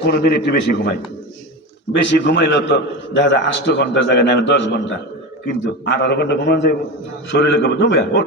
কোনোদিন একটু বেশি ঘুমাই। বেশি ঘুমাইলে তো দেখা যায় আষ্ট ঘণ্টার জায়গায় নেয় দশ ঘণ্টা। কিন্তু আঠারো ঘণ্টা ঘুমানো যাইব। শরীরে কবে তুমি ওঠ।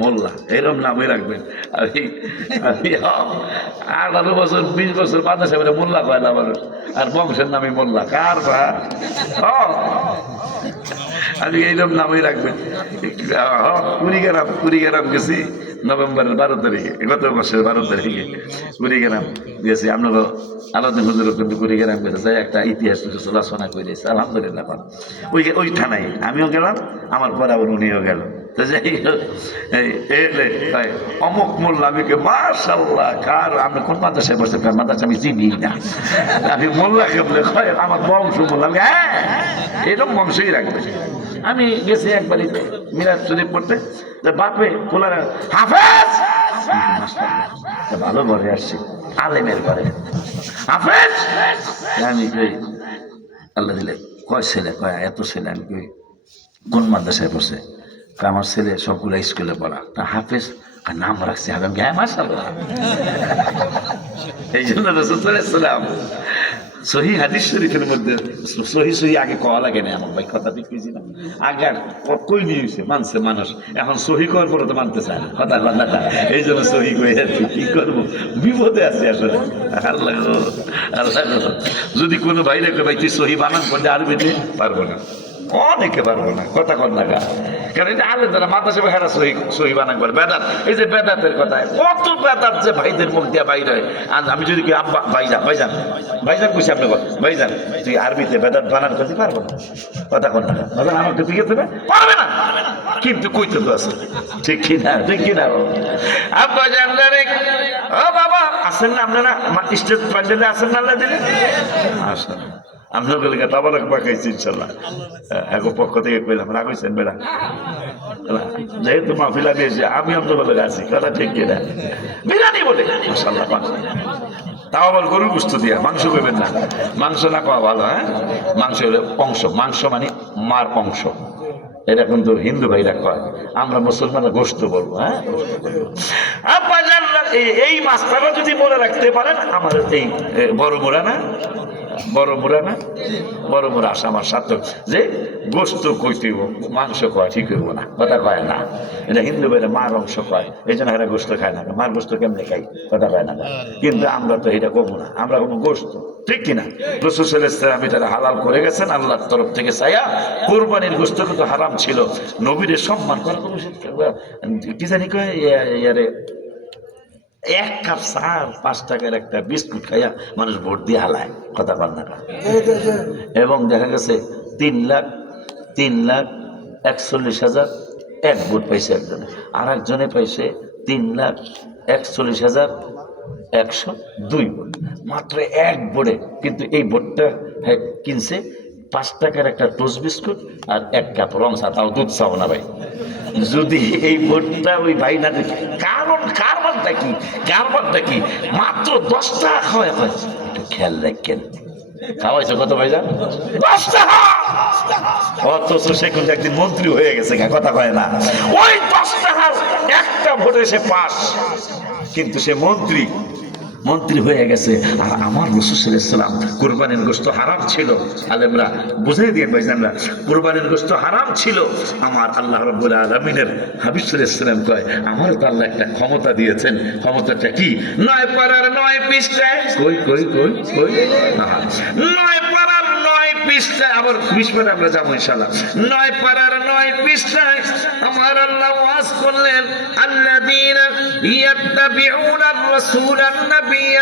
মোল্লা, এরম নামই রাখবেন। আমি আমি আঠারো বছর, বিশ বছর মাদ্রাসা বলে মোল্লা কয় না মানুষ? আর বংশের নামে মোল্লা। কার বা? আমি এইরকম নামই রাখবেন। কুড়িগ্রাম কুড়িগ্রাম গেছি নভেম্বরের বারো তারিখে, গত মাসের বারো তারিখে কুড়িগ্রাম গেছি। আপনারও আলাদিন হুজুর কিন্তু কুড়িগ্রাম গেছে, যাই একটা ইতিহাস চলাচনা করেছে, আলহামদুলিল্লাহ। ওই ওই থানায় আমিও গেলাম, আমার পরে আবার উনিও গেল। অমুক মোল্লা আমি কে মাশাল্লাহ কার, আমি কোন মাদ্রাসায় বসে কার মাদ্রাসা আমি চিনি না। আমি মোল্লাকে বলে আমার বংশ মোল্লা হ্যাঁ এরকম বংশই রাখবে। আমি গেছি একবারই মিরাজ শরীফ পড়তে বাপে খোলার হাফেজ ভালো ঘরে আসছি, আলেমের ঘরে। হাফেজ আমি কই, আল্লাহ দিলে, কয় ছেলে, কয়, এত ছেলে আমি কই, কোন মাদ্রাসায় বসে কয়, আমার ছেলে সবগুলো স্কুলে পড়া। তা হাফেজ আর নাম রাখছে আমি বলি, হ্যাঁ মাসাল্লাহ এই জন্য রসুলাম সহি হাদিস শরীফের মধ্যে সহি সহি আগে কওয়া লাগে না আমার ভাই কথা ঠিক কইছি না? আগে আর কই নিয়েছে মানছে মানুষ। এখন সহি করার পরে তো মানতে চায় না। কথা এই জন্য সহি কই আর কি করব? বিপদে আছে আসলে। আল্লাহ আল্লাহ। যদি কোনো ভাই রেখে ভাই তুই সহি বানান করলে আরবিতে পারব না। অনেকে পারব না, কথা কর না গা। কারণ এটা আলে মাথা সেবা হেরা সহি সহি বানান করে, বেদাত এই যে বেদাতের কথা কত বেদাত যে ভাইদের মুখ দিয়ে বাইর হয়। আর আমি যদি কি আব্বা, ভাইজান ভাইজান ভাইজান কইছি আপনি বল ভাইজান, তুই আরবিতে বেদাত বানান করতে পারব না। কথা কর না ভাইজান, আমাকে ঠিক আছে পারবে না। কিন্তু কইতে তো আছে। ঠিক কি না ঠিক কি না আব্বা জানলে রে। ও বাবা আসেন না আপনারা? স্টেজ প্যান্ডেলে আসেন না আল্লাহ দিলে? আসেন। আপনার গেলে তাবার পাকাইছি ইনশাল্লাহ। এক পক্ষ থেকে কইলাম রাখছেন বেড়া? যেহেতু মাহফিলা দিয়েছে আমি আপনার বলে আছি, কথা ঠিক কিনা? বিরিয়ানি বলে মাসাল্লাহ তাও আবার গরুর গুস্ত দিয়া, মাংস পেবেন না। মাংস না খাওয়া ভালো হ্যাঁ? মাংস হলে অংশ, মাংস মানে মার অংশ। এটা কিন্তু হিন্দু ভাইরা কয় আমরা মুসলমানরা গোস্ত বলব হ্যাঁ? এই- মাছটারা যদি বলে রাখতে পারেন আমার এই বড় মোড়া না? বড় মোড়া না? বড় মোড়া আসা আমার সার্থক যে গোস্ত কইতে হইব, মাংস কয় ঠিক হইব না কথা কয় না। এটা হিন্দু ভাইরা মার অংশ কয় এই জন্য এরা গোস্ত খায় না। মার গোস্ত কেমনে খাই কথা কয় না। কিন্তু আমরা তো এটা কমু না আমরা কোনো গোস্ত ঠিক কিনা রসুল ইসলাম এটা হালাল করে গেছেন আল্লাহর তরফ থেকে চাইয়া কোরবানির গোস্ত কিন্তু হারাম ছিল। নবীরে সম্মান করা কোনো কি জানি কয় ইয়ারে এক কাপ চাল পাঁচ টাকার একটা বিস্কুট খাইয়া মানুষ ভোট দিয়ে হালায় কথা বল না এবং দেখা গেছে তিন লাখ তিন লাখ একচল্লিশ হাজার এক ভোট পাইছে একজনে। আর একজনে পাইছে তিন লাখ একচল্লিশ হাজার একশো দুই ভোট। মাত্র এক ভোটে কিন্তু এই ভোটটা হ্যাঁ কিনছে পাঁচ টাকার একটা টোস্ট বিস্কুট আর এক কাপ রং চা তাও দুধ চাও না ভাই। যদি এই ভোটটা ওই ভাই না দেখে কারণ কারবারটা কি কারবারটা কি মাত্র দশ টাকা খাওয়া হয়। একটু খেয়াল রাখেন। একদিন মন্ত্রী হয়ে গেছে কথা না। ওই দশটা একটা ভোটে সে পাস। কিন্তু সে মন্ত্রী মন্ত্রী হয়ে গেছে। আর আমার রসুল ইসলাম কোরবানির গোস্ত হারাম ছিল। আলেমরা বুঝাই দিয়ে ভাইজানরা কোরবানির গোস্ত হারাম ছিল। আমার আল্লাহ রব্বুল আলমিনের হাবিবুল্লাম কয়, আমার তো আল্লাহ একটা ক্ষমতা দিয়েছেন। ক্ষমতাটা কি? নয় পাড়ার নয় পৃষ্ঠায়। কই কই কই কই? নয় পৃষ্ঠায় আবার বিশ পাড়া আমরা যাবো ইনশাল্লাহ নয় পাড়ার নয় পৃষ্ঠায় আমার আল্লাহ ওয়াজ করলেন الذين يتبعون الرسول النبي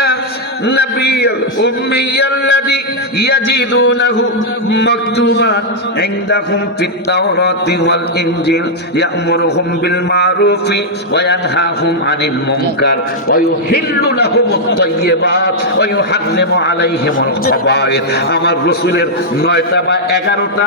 نبي الأمي الذي يجدونه مكتوبا عندهم في التوراة والإنجيل يأمرهم بالمعروف وينهاهم عن المنكر ويحل لهم الطيبات ويحرم عليهم الخبائث আমার রসুলের নয় নয়টা বা এগারোটা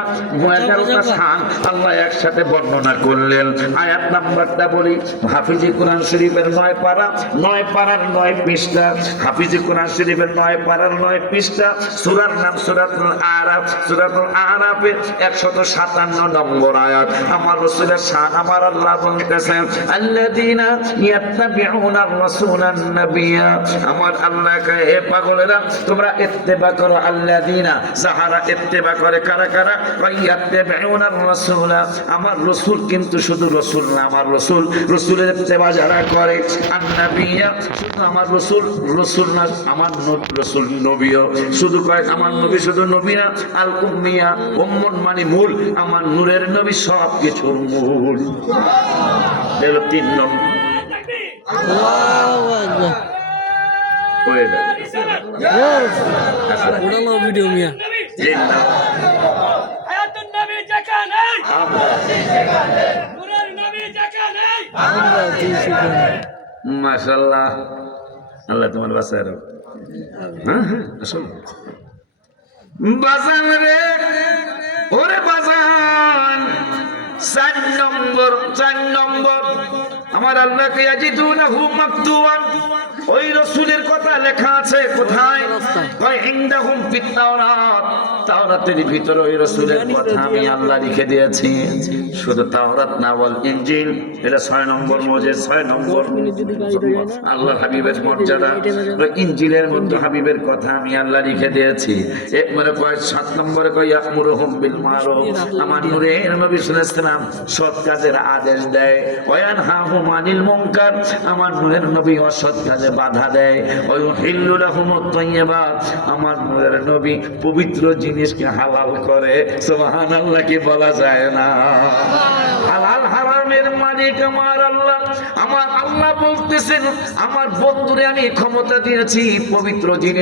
এগারোটা স্থান আল্লাহ একসাথে বর্ণনা করলেন। আয়াত নাম্বারটা বলি হাফিজি কোরআন শরীফের নয় পারা নয় পারার নয় পৃষ্ঠা। হাফিজি কোরআন শরীফের নয় পারার নয় পৃষ্ঠা। সুরার নাম সুরাতুল আরাফ সুরাতুল আরাফের একশত সাতান্ন নম্বর আয়াত। আমার রসুলের শান আমার আল্লাহ বলতেছেন আল্লাযীনা ইয়াত্তাবিউনা আর-রাসূলান নাবিয়্যা আমার আল্লাহকে এ পাগলেরা তোমরা ইত্তেবা করো আল্লাযীনা সাহারা ইত্তেবা করে, কারা কারা? আমার রসুল কিন্তু শুধু রসুল না, আমার রসুল রসুলের ইত্তেবা যারা করে শুধু আমার রসুল রসুল না, আমার রসুল নবীও। শুধু কয়েক, আমার নবী শুধু নবী না আল উম্মিয়া উম্মুন মানে মূল, আমার নূরের নবী সব কিছুর মূল তিন নম্বর। ভিডিও মিয়া। মাশাল্লাহ আল্লাহ তোমার বাসায় রাখো। হ্যাঁ হ্যাঁ আসল বাজান রে। ওরে বাজান চার নম্বর চার নম্বর। আমার আল্লাহকে ইয়াজিদুনাহু মাকতুবান ওই রসুলের কথা লেখা আছে কোথায়? কয়, ইনদাহুম তাওরাতের ওই রসুলের কথা আমি আল্লাহ লিখে দিয়েছি। শুধু তাওরাত না, বল ইনজিল। এটা ছয় নম্বর মজে ছয় নম্বর আল্লাহ হাবিবের মর্যাদা। ওই ইনজিলের মধ্যে হাবিবের কথা আমি আল্লাহ লিখে দিয়েছি। এক মানে কয়, সাত নম্বরে কয় ইয়ামুরুহুম বিল মারুফ। আমার নূরের নবী সাল্লাল্লাহু সাল্লাম সৎ কাজের আদেশ আমার পবিত্র জিনিসকে হালাল করে। কি বলা যায় না? মালিক আমার আল্লাহ। আমার আল্লাহ বলতেছেন, আমার বন্ধুরে আমি ক্ষমতা দিয়েছি পবিত্র জিনিস